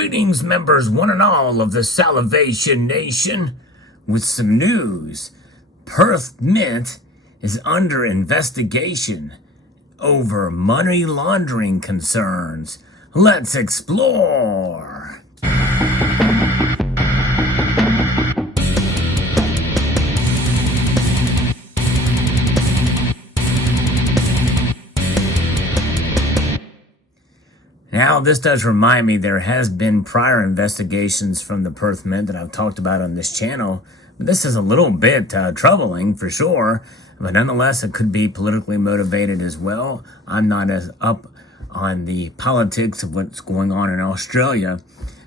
Greetings, members one and all of the Salivation Nation, with some news. Perth Mint is under investigation over money laundering concerns. Let's explore. Now, this does remind me there has been prior investigations from the Perth Mint that I've talked about on this channel. But this is a little bit troubling for sure, but nonetheless, it could be politically motivated as well. I'm not as up on the politics of what's going on in Australia,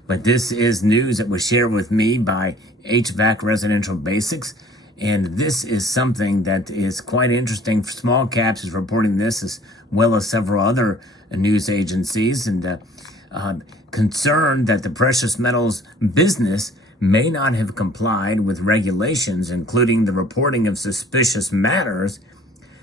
but this is news that was shared with me by HVAC Residential Basics. And this is something that is quite interesting. Small Caps is reporting this as well as several other news agencies, and concerned that the precious metals business may not have complied with regulations, including the reporting of suspicious matters.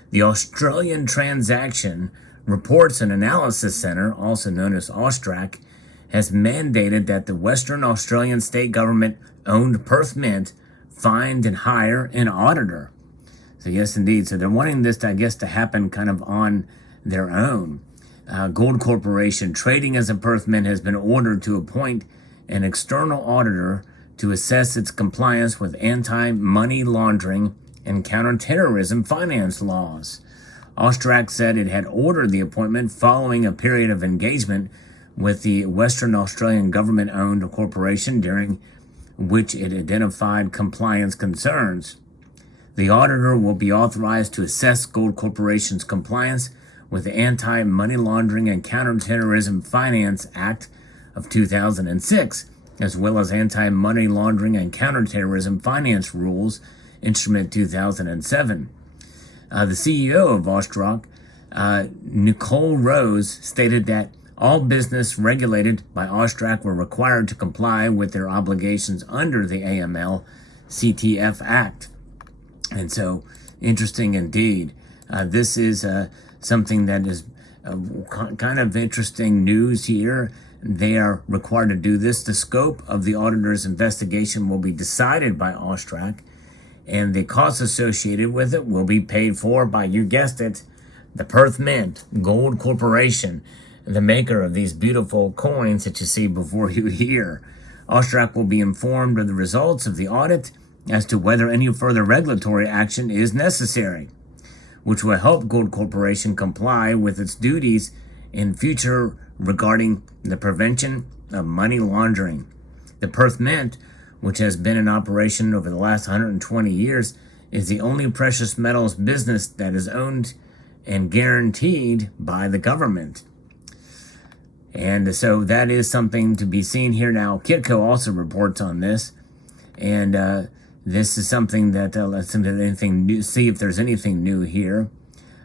The Australian Transaction Reports and Analysis Centre, also known as AUSTRAC, has mandated that the Western Australian state government-owned Perth Mint find and hire an auditor. So yes, indeed. So they're wanting this, I guess, to happen kind of on their own. Gold Corporation, trading as a Perth Mint, has been ordered to appoint an external auditor to assess its compliance with anti-money laundering and counterterrorism finance laws. AUSTRAC said it had ordered the appointment following a period of engagement with the Western Australian government-owned corporation during which it identified compliance concerns. The auditor will be authorized to assess Gold Corporation's compliance with the Anti-Money Laundering and Counterterrorism Finance Act of 2006, as well as Anti-Money Laundering and Counterterrorism Finance Rules, Instrument 2007. The CEO of AUSTRAC, Nicole Rose, stated that all business regulated by AUSTRAC were required to comply with their obligations under the AML-CTF Act. And so, interesting indeed. This is something that is kind of interesting news here. They are required to do this. The scope of the auditor's investigation will be decided by AUSTRAC, and the costs associated with it will be paid for by, you guessed it, the Perth Mint, Gold Corporation, the maker of these beautiful coins that you see before you here. AUSTRAC will be informed of the results of the audit as to whether any further regulatory action is necessary, which will help Gold Corporation comply with its duties in future regarding the prevention of money laundering. The Perth Mint, which has been in operation over the last 120 years, is the only precious metals business that is owned and guaranteed by the government. And so that is something to be seen here. Now, Kitco also reports on this, and this is something that let's see if there's anything new here.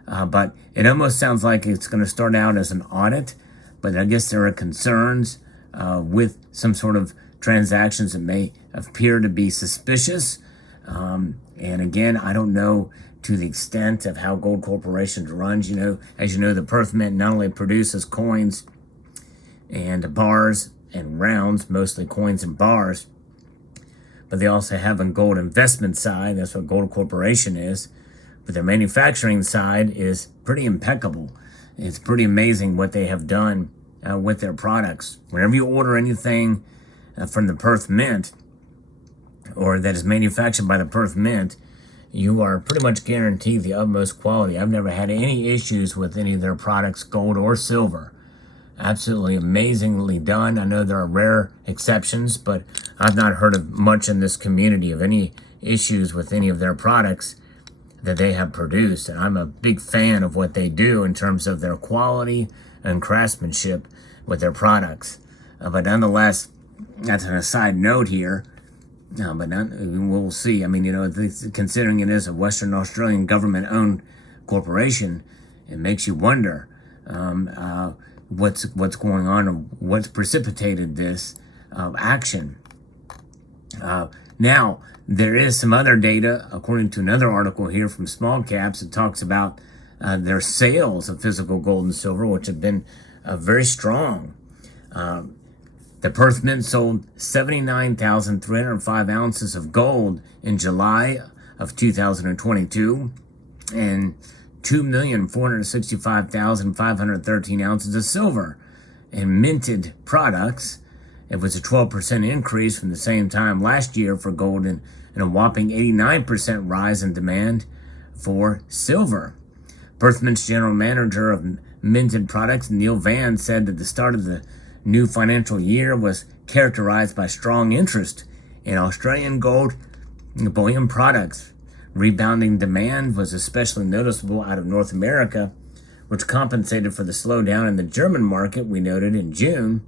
But it almost sounds like it's going to start out as an audit, but I guess there are concerns with some sort of transactions that may appear to be suspicious. And again, I don't know to the extent of how Gold Corporation runs. As you know, the Perth Mint not only produces coins and bars and rounds, mostly coins and bars, but they also have a gold investment side. That's what Gold Corporation is. But their manufacturing side is pretty impeccable. It's pretty amazing what they have done with their products. Whenever you order anything from the Perth Mint, or that is manufactured by the Perth Mint, you are pretty much guaranteed the utmost quality. I've never had any issues with any of their products, gold or silver. Absolutely amazingly done. I know there are rare exceptions, but I've not heard of much in this community of any issues with any of their products that they have produced. And I'm a big fan of what they do in terms of their quality and craftsmanship with their products. But nonetheless, that's an aside note here. We'll see. I mean, considering it is a Western Australian government-owned corporation, it makes you wonder what's going on and what's precipitated this action. Now, there is some other data, according to another article here from Small Caps, that talks about their sales of physical gold and silver, which have been very strong. The Perth Mint sold 79,305 ounces of gold in July of 2022 and 2,465,513 ounces of silver in minted products. It was a 12% increase from the same time last year for gold and a whopping 89% rise in demand for silver. Perth Mint's general manager of minted products, Neil Van, said that the start of the new financial year was characterized by strong interest in Australian gold bullion products. Rebounding demand was especially noticeable out of North America, which compensated for the slowdown in the German market we noted in June.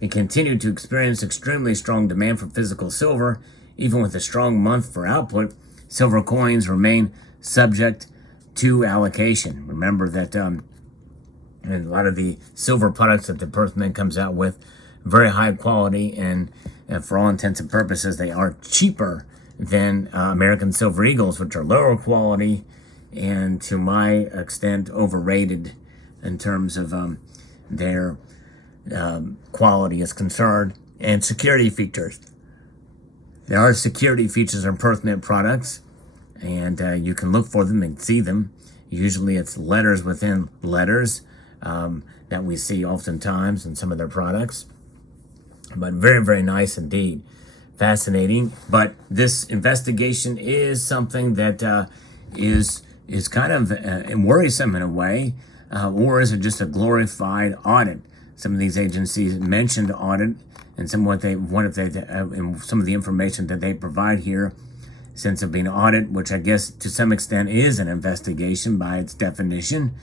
We continued to experience extremely strong demand for physical silver. Even with a strong month for output, silver coins remain subject to allocation. Remember that and a lot of the silver products that the Perth Mint comes out with, very high quality, and for all intents and purposes, they are cheaper than American Silver Eagles, which are lower quality and, to my extent, overrated in terms of their quality is concerned, and security features. There are security features in Perth Mint products, and you can look for them and see them. Usually it's letters within letters that we see oftentimes in some of their products. But very, very nice indeed. Fascinating. But this investigation is something that is kind of worrisome in a way, or is it just a glorified audit? Some of these agencies mentioned audit, and some of the information that they provide here, since of being audit, which I guess to some extent is an investigation by its definition,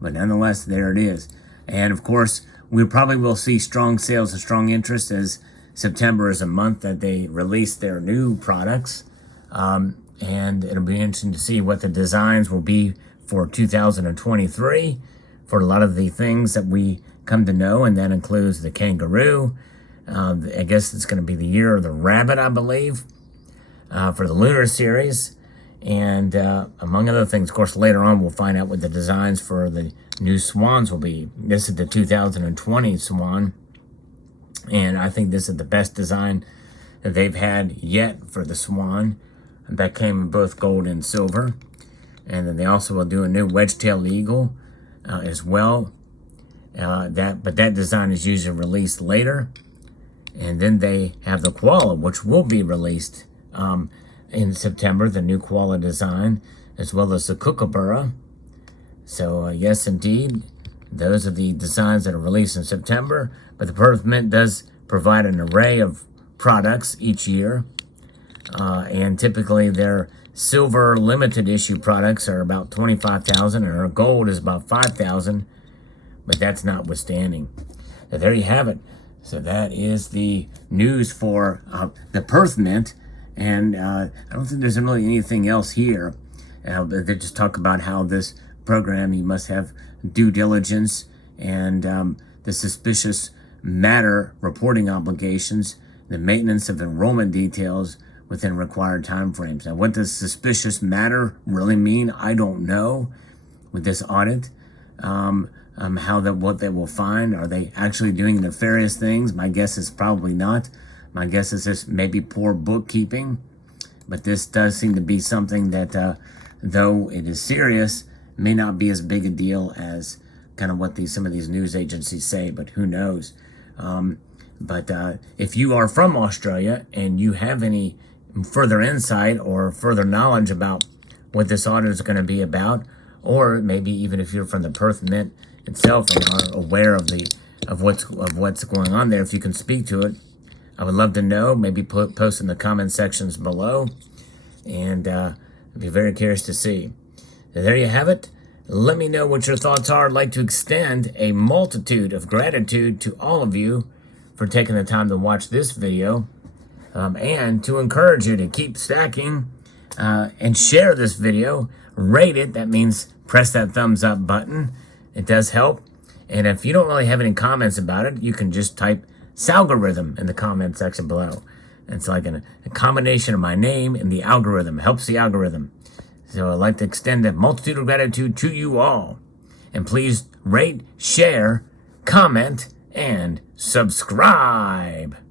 but nonetheless, there it is. And of course, we probably will see strong sales and strong interest, as September is a month that they release their new products. And it'll be interesting to see what the designs will be for 2023 for a lot of the things that we come to know, and that includes the kangaroo. I guess it's going to be the year of the rabbit, I believe, for the lunar series. And among other things, of course, later on we'll find out what the designs for the new swans will be. This is the 2020 swan, and I think this is the best design that they've had yet for the swan. That came in both gold and silver. And then they also will do a new wedge-tailed eagle as well. But that design is usually released later. And then they have the koala, which will be released in September, the new koala design, as well as the kookaburra. So yes, indeed, those are the designs that are released in September. But the Perth Mint does provide an array of products each year. And typically their silver limited issue products are about 25,000, and our gold is about 5,000. But that's notwithstanding. So there you have it. So that is the news for the Perth Mint. And I don't think there's really anything else here. They just talk about how this program, you must have due diligence and the suspicious matter reporting obligations, the maintenance of enrollment details within required timeframes. Now, what does suspicious matter really mean? I don't know with this audit. What they will find. Are they actually doing nefarious things? My guess is probably not. My guess is this maybe poor bookkeeping. But this does seem to be something that, though it is serious, may not be as big a deal as kind of what some of these news agencies say, but who knows. But if you are from Australia and you have any further insight or further knowledge about what this audit is going to be about, or maybe even if you're from the Perth Mint itself and are aware of what's going on there, if you can speak to it, I would love to know. Maybe post in the comment sections below, and I'd be very curious to see. So there you have it. Let me know what your thoughts are. I'd like to extend a multitude of gratitude to all of you for taking the time to watch this video, and to encourage you to keep stacking and share this video. Rate it. That means press that thumbs up button. It does help. And if you don't really have any comments about it, you can just type Salgorithm in the comment section below. It's like a combination of my name and the algorithm. Helps the algorithm. So I'd like to extend a multitude of gratitude to you all. And please rate, share, comment, and subscribe.